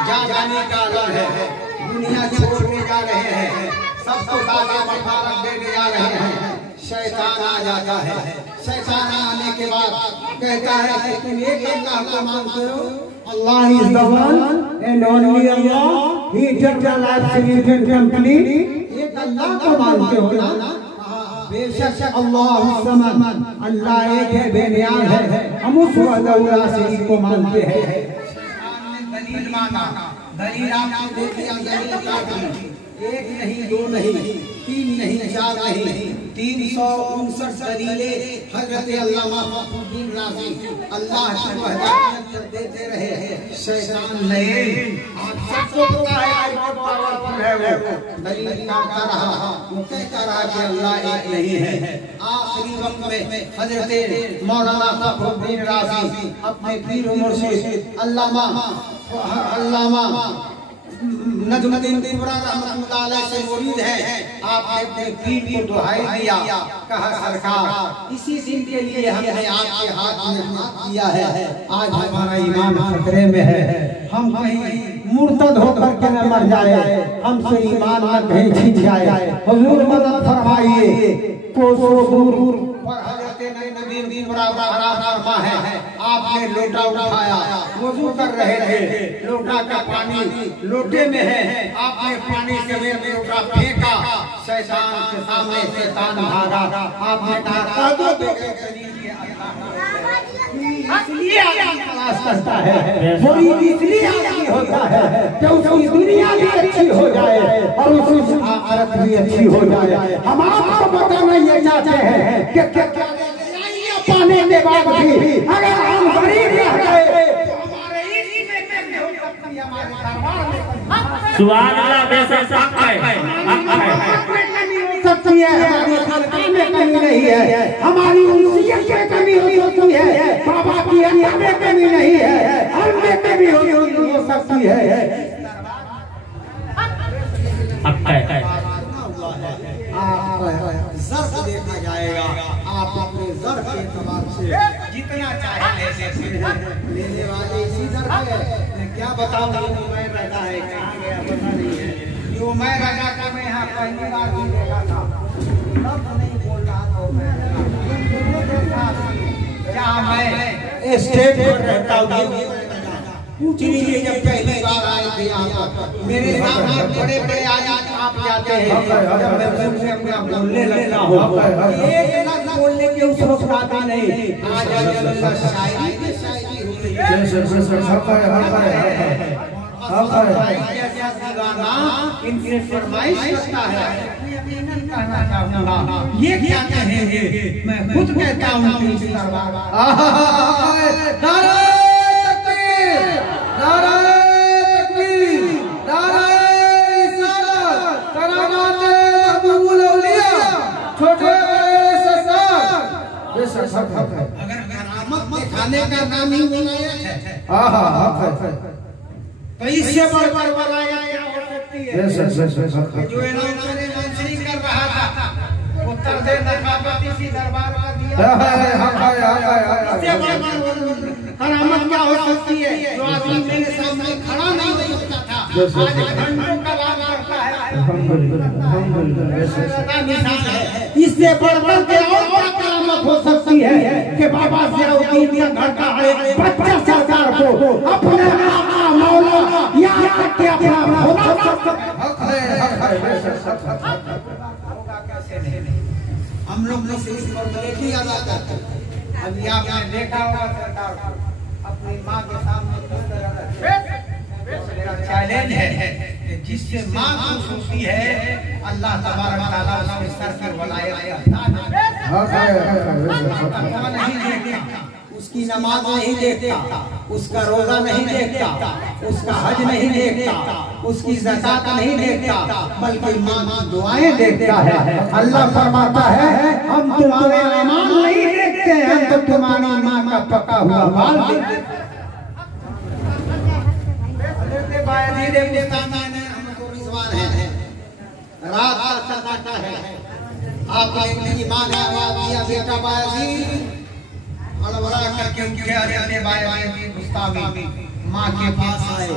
जाने का ऐलान है, दुनिया छोड़ने जा रहे हैं, सबको ताज़ा मफारत देने जा रहे हैं। शैतान आ जाता है, शैतान आने के बाद कहता है कि तुम एक अल्लाह को मानते हो, Allah is the one and only Allah, he eternal absolute and complete. एक अल्लाह को मानते हो ना? बेशक अल्लाह समद, अल्लाह एक है, बेनियाज है, हम उस वहदहुल शरीक को मानते हैं। दलील माना, दलील आपने दे दिया, दलील काफी, एक नहीं, दो नहीं, तीन नहीं, चार नहीं, 359 दलीलें हजरत अल्लामा फखरुद्दीन राज़ी अल्लाह की वहदानियत देते रहे हैं। शैतान नहीं, आप सबको पता है बहुत पावरफुल है वो। दलील कहता रहा कि अल्लाह एक नहीं है। आखिरी वक्त में हजरत मौलाना फखरुद्दीन राज़ी अपने पीर मुर्शिद अल्लामा नजमुद्दीन कुबरा रहमतुल्लाह अलैह से मुरीद है। आपने अपने पीर को दुहाई दिया, कहा सरकार इसी दिन के लिए हमने आपके हाथ में हाथ दिया है। आज हमारा ईमान खतरे में है, हम कहीं मुर्तद होकर के न मर जाए, हमसे ईमान न कहीं छिन जाए। हुजूर मदद फरमाइए। कोसों दूर पर हजरत नबी फरमा है, आपने लोटा उठाया, वुजू कर रहे थे, लोटा का पानी लोटे में है, आपने पानी से लोटा फेंका, शैतान के सामने शैतान भागा। आपने कहा इसलिए तलाश करता है, मुरीद इसलिए आदमी होता है कि उसकी दुनिया भी अच्छी हो जाए और उसकी आखिरत भी अच्छी हो जाए। हम आपको बताना ये चाहते हैं कि क्या पाने के बाद भी अगर हम गरीब रह गए तो हमारे सुभान अल्लाह, बेशक हक है, सकती है, हमारी खानदान में कमी नहीं है, हमारी उनसीयत में कमी हो सकती है, बाबा की अल्लाह में कमी नहीं है, हम में कमी हो सकती है। हक है। आप ज़र्फ देखा जाएगा, आप अपने ज़र्फ के एतबार से जितना चाहे ले सकते हैं। लेने वाले इसी ज़र्फ है। मैं क्या बताऊं, ये उमैर रजा है, कहाँ गया पता नहीं है। ये उमैर रजा का मैं यहाँ पहली बार भी देखा था, तब नहीं बोल रहा था मैं, क्या मैं स्टेट पर रहता हूँ। पूछ लीजिए, जब पहली बार आए थे यहाँ पर मेरे सामने बड़े बड़े आप जाते हैं, जब मैं उनसे अपना बोलने लगता हूँ एक लफ्ज़ बोलने के उस वक्त आता नहीं। आज अल्लाह शायरी की शायरी हो रही है, इनकी फरमाइश करता है। कहना चाहूँगा ये क्या कहेंगे, मैं खुद कहता हूँ अगर करामत दिखाने का नाम ही विलायत है, तो इससे बढ़कर विलायत क्या हो सकती है। जो इन्होंने मंशरी कर रहा था वो तर्ज़े नकाबत इसी दरबार का दिया। इससे बढ़कर करामत क्या हो सकती है। जो आदमी मेरे सामने खड़ा नहीं होता था, आज घंटों का बात करता है। इससे बढ़कर के और क्या करामत हो सकती है कि बाबा ज़ियाउद्दीन का घर का बच्चा सरकार को अपने मौला यहाँ तक के अपना हम लोग इस फॉर्मेलिटी अदा करते हैं। अभी आपने देखा होगा सरकार को अपनी माँ के सामने किस तरह मेरा चैलेंज है कि जिससे माँ खुश होती है, अल्लाह तबारक व तआला उसके सर पर वलायत उसकी नमाज नहीं देखता, उसका रोजा नहीं देखता, उसका हज नहीं देखता, उसकी ज़कात नहीं देखता, बल्कि माँ की दुआएं देखता है। अल्लाह फरमाता है हम तुम्हारे अमाल नहीं देखते, हम तो तुम्हारी माँ का पका हुआ बाल देखते हैं। रात का सन्नाटा है, आपने ईमान आवाज़ दिया बेटा बायजीद, हड़बड़ा करके उनके अरे बायजीद मुस्तामी माँ के पास आए,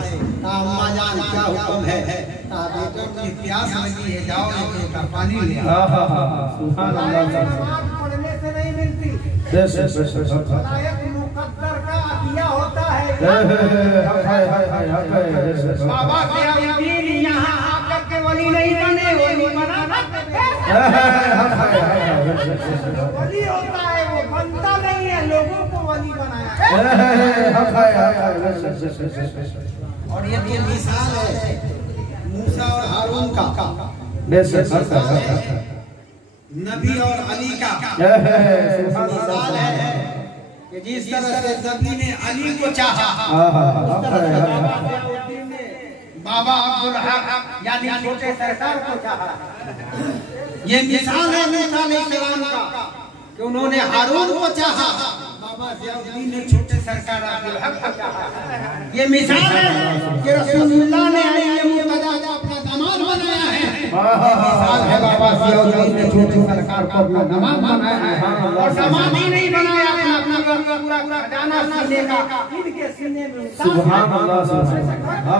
कहा अम्मा जान क्या हुक्म है। कहा बेटा मुझे प्यास लगी है, जाओ एक लोटा पानी ले आओ। सुभान अल्लाह, पढ़ने से नहीं मिलती, मुकद्दर का अतिया होता है। बाबा ज़ियाउद्दीन यहाँ आकर के वली नहीं बने, वली बनाना वली होता है, वो बनता नहीं है, लोगों को वली बनाया। और ये मिसाल है मूसा और हारून का, नबी और अली का मिसाल है कि जिस तरह से नबी ने अली को चाहा, उस तरह से बाबा अब्दुल हक यानी छोटे सरकार को चाहा। ये मिसाल है मूसा अलैहिस्सलाम का कि उन्होंने हारून को चाहा, बाबा ज़ियाउद्दीन ने छोटे सरकार अब्दुल हक को चाहा। ये मिसाल है कि रसूलुल्लाह ने ये मुर्तजा को अपना दामाद बनाया है। मिसाल है बाबा ज़ियाउद्दीन ने छोटे सरकार को अपना दामाद बनाया है, और दामाद ही नहीं बनाया अपना पूरा खजाना सीने का इनके सीने में। सुभान अल्लाह, सुभान अल्लाह।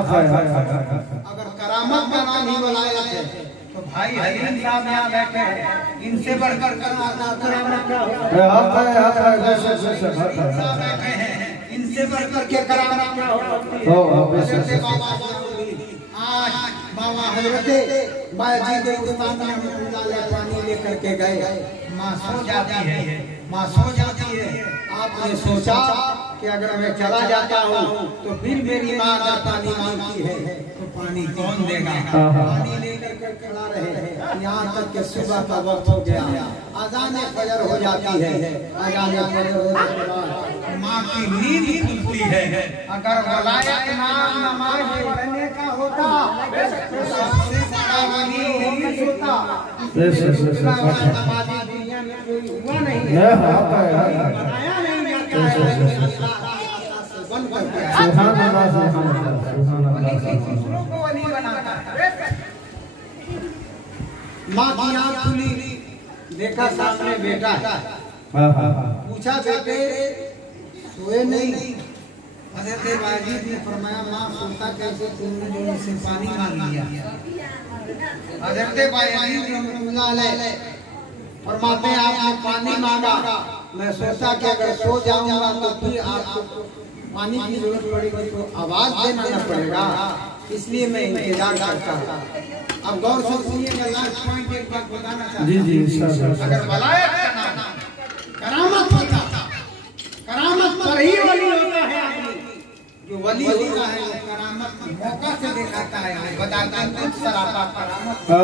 अगर करामत का नाम ही बुलाया है तो भाई हलीम साहब यहाँ बैठे हैं, इनसे बढ़कर करामत क्या होता है? इनसे बढ़कर के करामत क्या होता है? आज बाबा हजरत बायजीद बुस्तामी रहमतुल्लाह पानी लेकर के गए, माँ सो जाती है, माँ सो जाती है। आपने सोचा कि अगर मैं चला जाता हूँ तो फिर मेरी माँ अगर पानी मांगती है तो पानी कौन देगा? पानी लेकर के खड़ा रहे यहाँ तक कि सुबह का वक्त हो गया, अज़ान फजर हो जाती है। अज़ान फजर होने के बाद माँ की नींद खुलती है। अगर वलायत नाम नमाज पढ़ने का होता तो सबसे बड़ा वली यही होता। नमाजी दुनिया में कोई हुआ नहीं है, बनाया नहीं जाता है। सुभान अल्लाह, सुभान अल्लाह। दूसरों को वली बनाता है। माँ की आँख खुली, देखा सामने बेटा है, पूछा बेटे सोए नहीं? हज़रत बायजीद ने फरमाया माँ सोता कैसे, तुमने जो मुझसे पानी मांग लिया। हज़रत बायजीद रहमतुल्लाह अलैह फरमाते हैं आपने पानी मांगा, मैं सोचा कि अगर सो जाऊंगा तो फिर आपको पानी की जरूरत पड़ेगी तो आवाज देना न पड़ेगा, इसलिए मैं इंतजार करता हूँ। अब गौर से सुनिएगा, लास्ट पॉइंट एक बात बताना चाहता हूँ। जी अगर वलायत का नाम करामत होता, करामत पर ही वली होता है आदमी। जो वली होता है वो करामत मौका से दिखाता है, बताता है कुछ सरापा करामत है।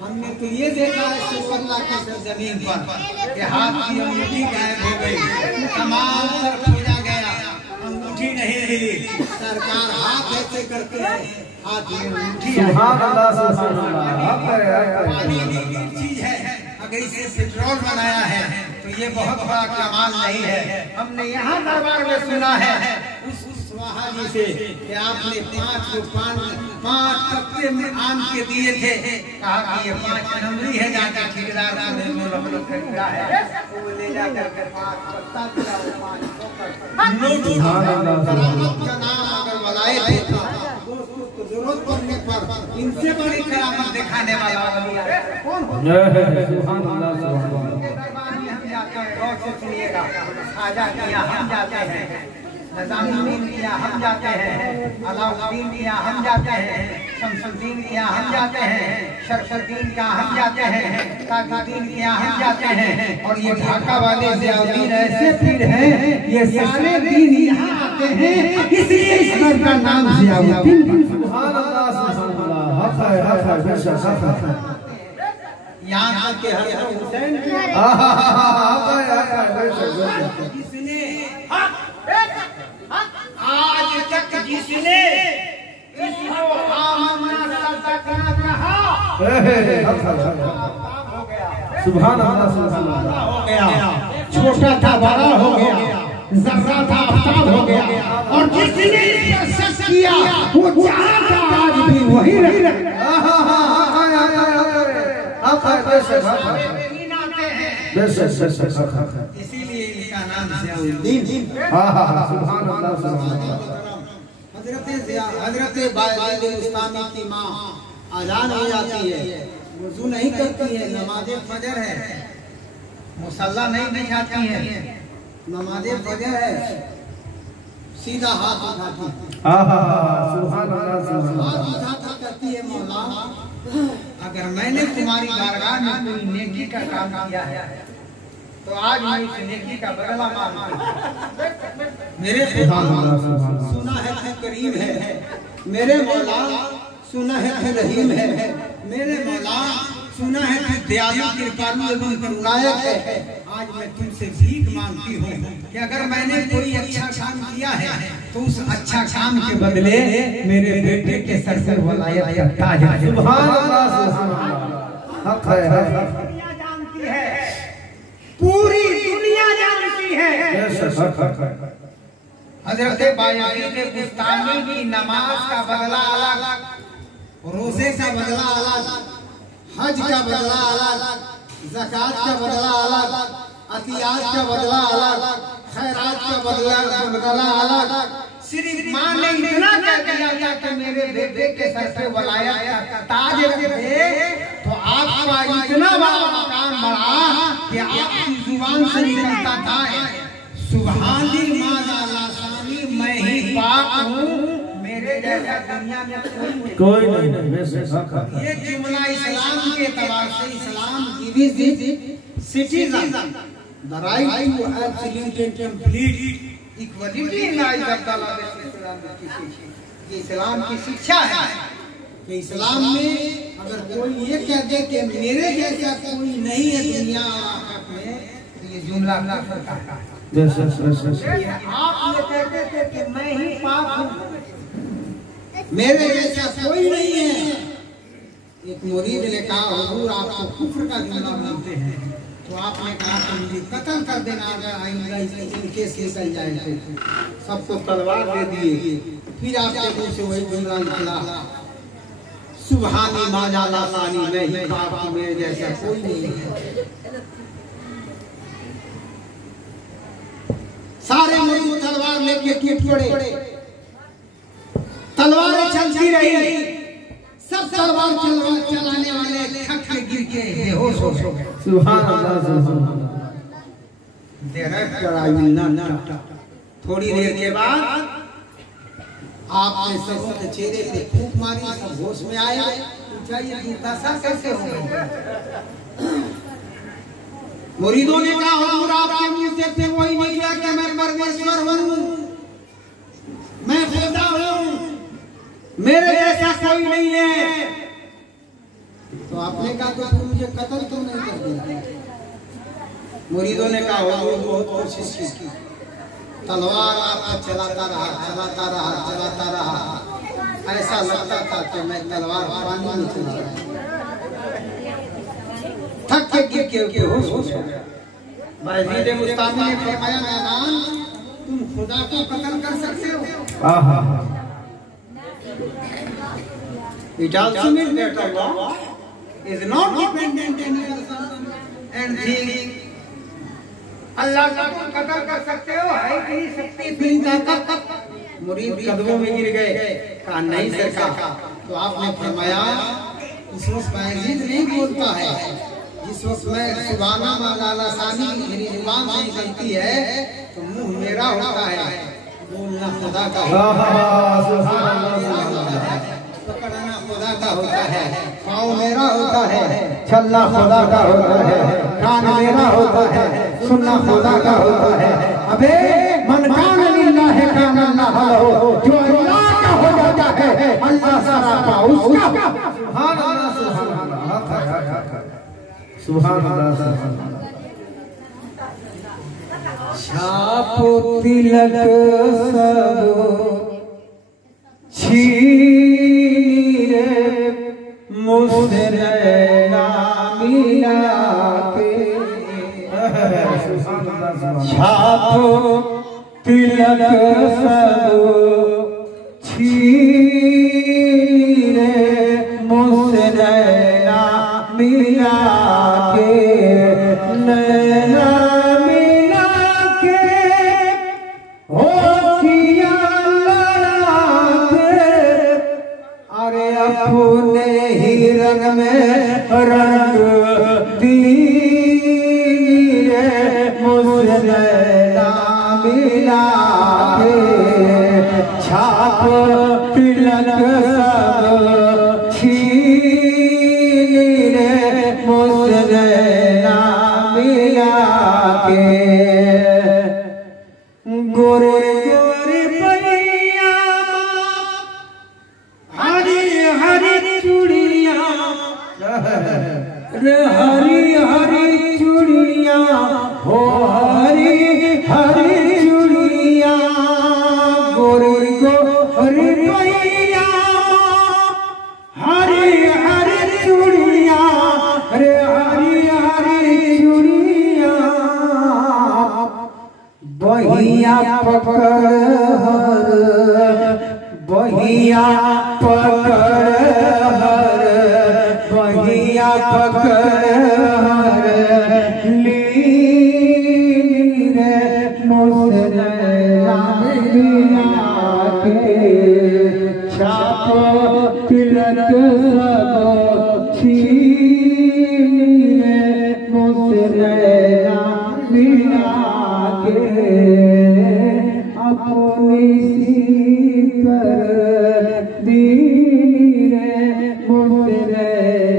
हमने तो ये देखा है सुल्तान की सरजमीन पर कि हाथ की अंगूठी गायब हो गई, तमाम सर खोजा गया, अंगूठी नहीं मिली। सरकार हाथ ऐसे करते हैं, हाथ में अंगूठी। सुभान अल्लाह, सुभान अल्लाह। पानी की चीज है, अगर इसे पेट्रोल बनाया है तो ये बहुत बड़ा कमाल नहीं है। हमने यहाँ दरबार में सुना है उस स्वाहाजी से कि आपने 5 पत्ते में आम के दिए थे, कहा कि ये 5 नंबरी है, जाकर ठेकेदार ने खरीदा है, वो ले जाकर के 5 पत्ता दिया, वो 5 करामत का नाम अगर वलायत होता तो जरूरत पड़ने पर इनसे बड़ी करामत दिखाने वाला कौन होता? सुभान अल्लाह, सुभान अल्लाह। हम जाते हैं, गौर से सुनिएगा, खाजा किया हम जाते हैं, निज़ामुद्दीन किया हम जाते हैं, अलाउद्दीन किया हम जाते हैं, शमसुद्दीन किया हम जाते हैं, शरफुद्दीन किया हम जाते हैं, ताजुद्दीन किया हम जाते हैं। और ये ढाका वाले ज़ियाउद्दीन ऐसे पीर हैं, ये सारे दीन यहाँ आते हैं, इसलिए इस घर का नाम ज़ियाउद्दीन। सुभान अल्लाह, सुभान अल्लाह। हक है, बेशक हक है। यहाँ तक के हज़रत हुसैन जिसने आज तक जिसने इसको सुभान अल्लाह, सुभान अल्लाह। हो गया, छोटा था बड़ा हो गया, ज़र्रा था आफ्ताब हो गया, और जिसने इसका शक किया वो जहाँ था आज भी वही रहे। इसीलिए इनका नाम ज़ियाउद्दीन। सुभान अल्लाह, सुभान अल्लाह। हज़रत बायजीद बुस्तामी की माँ अज़ान हो जाती है, वुज़ू नहीं करती है, नमाज़ फजर है, मुसल्ला नहीं बिछाती है, नमाज़ फजर है, सीधा हाथ उठाती है, सुभान अल्लाह, सुभान हाथ अल्लाह। उठाकर कहती है मौला अगर मैंने तुम्हारी बारगाह में कोई नेकी का काम किया है तो आज मैं इस नेकी का बदला मांगता हूं। मेरे सुना है तू करीम है, मेरे मौला सुना है तू रहीम है, मेरे मौला सुना है तू दयालु कृपालु एवं करुणायक है। आज आज मैं तुमसे भीख मांगती हूँ कि अगर मैंने कोई अच्छा काम किया है तो उस अच्छा काम के बदले मेरे बेटे के सर से वलायत का ताज है। सुभान अल्लाह सुभान अल्लाह। हक है दुनिया जानती है, पूरी दुनिया जानती है। हक हक हजरत बायजीद बुस्तामी की नमाज का बदला अलग, रोजे का बदला अलग, हज का बदला अलग, ज़कात का बदला अलग, अतियात का बदला अलग, खैरात का बदला अलग। सिर्फ माँ ने इतना कह दिया था कि मेरे बेटे के सर पे वलायत का ताज रखे तो आपका इतना बड़ा मकाम बढ़ा कि आपकी जुबान से निकलता था सुभानी माज़ालासानी, मैं ही पाक हूँ, मेरे जैसा दुनिया में कोई नहीं। बेशक हक है। ये जुमला इस्लाम के एतबार से Islam gives citizen the right to absolute and complete equality in life of the law. ये इस्लाम की शिक्षा है कि इस्लाम में अगर कोई ये कह दे कि मेरे जैसा कोई नहीं है दुनिया और आखिरत में, तो ये जुमला कुफ्र का है। आप ये कहते थे कि मैं ही पाक हूँ, मेरे जैसा कोई नहीं है। एक मुरीद ने कहा हुजूर आपको कुफ्र का जुमला बोलते हैं, तो आपने कहा कि मुझे कत्ल कर देना अगर आइंदा इनके से निकल जाए तो सबको तलवार दे दिए। फिर आपके मुंह से वही जुमला निकला सुभानी माज़ालासानी, मैं ही पाक हूँ, मेरे जैसा कोई नहीं है। सारे मुरीद तलवार लेके टूट पड़े, तलवारें चलती रही, सब तलवार चलाने वाले थक के गिर के बेहोश हो गए। सुभान अल्लाह सुभान अल्लाह। थोड़ी देर के बाद आपने सबों के चेहरे पे फूंक मारी, सब होश में आए, पूछा ये दुर्दशा कैसे हो गई? मुरीदों ने कहा हुजूर आपके मुंह से फिर वही निकला कि मैं परमेश्वर हूँ, मैं खुदा हूँ, मेरे जैसा कोई नहीं है। तो आपने कहा तो मुझे कत्ल क्यों नहीं कर दिया? मुरीदों ने कहा हुजूर बहुत कोशिश की, तलवार आपका चलाता रहा, ऐसा लगता था कि मैं तलवार पानी में चला रहा, थक के गिर के बेहोश हो गया। बायजीद बुस्तामी ने फरमाया मैदान तुम खुदा को कत्ल कर सकते हो? It also means that Allah is not dependent on anything. अल्लाह का तुम कत्ल कर सकते हो, है इतनी शक्ति इतनी ताकत? मुरीद कदमों में गिर गए, कहा नहीं सरकार। तो आपने फरमाया इस वक्त बायजीद नहीं बोलता है, इस वक्त मैं सुभाना माज़ालासानी मेरी जुबान से निकलती है तो मुंह मेरा होता है, बोलना खुदा का पकड़ना खुदा का होता है, पाँव मेरा होता है, चलना खुदा का होता है, कान मेरा होता है, सुनना खुदा का होता है। अबे मन कान लिल्लाह कान अल्लाह लहू, जो अल्लाह का हो जाता है अल्लाह सरापा उसका। सुभान अल्लाह सुभान अल्लाह। सुभान अल्लाह। छापो तिलक सब छीन मुझसे मिला के, छापो तिलक सब छीन मुझसे मिला के, नैना मिला के हो किया लड़ा के, अरे अपने ही रंग में रंग दिए मुझसे मिला के, छाप तिलक सब छीन मुझसे मिला के, गोरे गोरे पैया हरी हरी चूड़िया रे, हरी हरी चूड़िया हो हरी हरी चूड़िया गोरी गोरी पैया हरी हरी चूड़िया रे हरी हरी चूड़िया बहिया पकड़ बहिया पकड़ बहिया पकड़ ली रे मोसरे रामिया के छाप तिलक सब छीन रे मोसरे रामिया के अपनी सीकर दीन रे मोसरे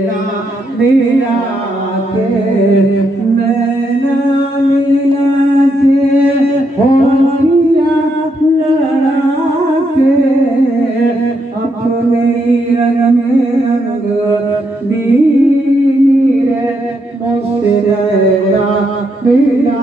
रामिया के नैना मिला के होलिया लड़ा के अपने रंग रंग दीन रे मोसरे रामिया